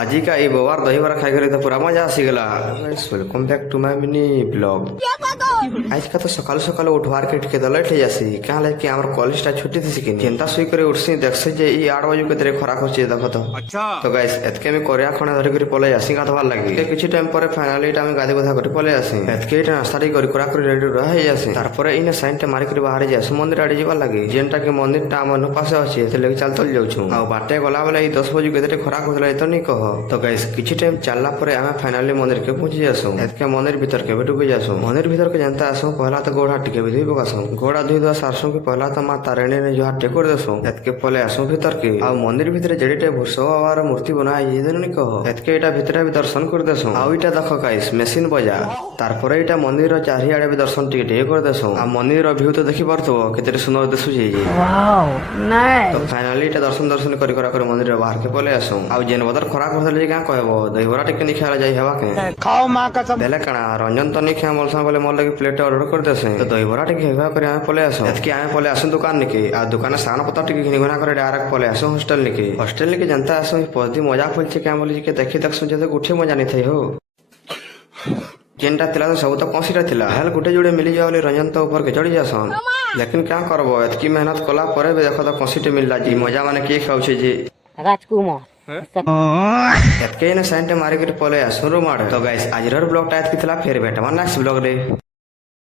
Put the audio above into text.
আজিকা এই বাবার দহিবরা খাই করে তো পুরা মজা আসিগলা। Welcome back to my mini blog. আজকে তো সকাল সকাল উঠবার কেটকে দলে ঠিক আসি কাঁ লাগে আমার কলেজটা ছুটি দিছি কিনি চিন্তা শুই করে উঠছি দেখছি যে এই 8 বাজু কেতরে খরা করছে দেখো তো। তো গাইস এতকে আমি করিয়া খনে ধরে করে পলাই আসি গাধবার লাগি কিছু টাইম পরে ফাইনালি এটা আমি গাধি কথা করে পলাই আসি এতকে এটা নাস্তাটি করে করা করে রেডি হয়ে আসি তারপরে ইনে সাইনটা মারি করে বাহারে যাই মন্দির আড়ে যাবার লাগি যেনটাকে মন্দিরটা আমার পাশে আছে সেলে চাল চল যাচ্ছু আর বাটে গলা বেলা এই 10 বাজু কেতরে খরা করছিল এত নি কহ। তো গাইস কিছু টাইম চাললা পরে আমি ফাইনালি মন্দিরকে পৌঁছে যাসু এতকে মন্দির ভিতরকে ঢুকে যাসু মন্দির ভিতরকে জানতে আসু पहला तो गोड़ हाथ टिके भी धोई पकासू गोड़ धोई धोआ सारसू के पहला तो माँ तारिणी ने जो हाथ टेकोर देसू एतके पले आसू भीतर के आ मंदिर भीतर जेडीटे भूसवार मूर्ति बना ये दिन कह एतके एटा भीतर भी दर्शन कर देसू आ इटा देखो गाइस मेसिन बजा तारपरे इटा मंदिर चारिआडे भी दर्शन टिके टिके कर देसू आ मंदिर व्यू तो देखि पारथो केते सुंदर दिसु जे वाओ नाइस। तो फाइनली इटा दर्शन करी करा कर मंदिर बाहर के पले आसू आ जेन बदर खरा कर देले का कहबो दहीबरा टिके नि खाला जाई हेबा के खाओ मां कसम देले कणा रंजन तो नि खा मोलसा बोले मोर लगी प्लेट ऑर्डर कर देसे तो दहीबरा टिके हेबा करे आमे पले आसू एतके आमे पले आसू दुकान निके आ दुकान साना पता टिके घिनी घना करे डायरेक्ट पले आसू हॉस्टल निके जनता आसू पदी मजा फलछे क्या बोली के देखि देखसु जे गुठे मजा नि थई हो जेनटा तिला तो सब तो कसीटा थिला हेल गुटे जोड़े मिली जावले रंजन तो ऊपर के चढ़ी जासन लेकिन क्या करबो एतकी मेहनत कला परे भी देखो तो कसीटे मिलला जी मजा माने के खाउछे जी राजकुमार एतके ने साइनटे मारी के पले आसू रो मार। तो गाइस आजर ब्लॉग टा एतकी थिला फेर बेटा नेक्स्ट ब्लॉग रे।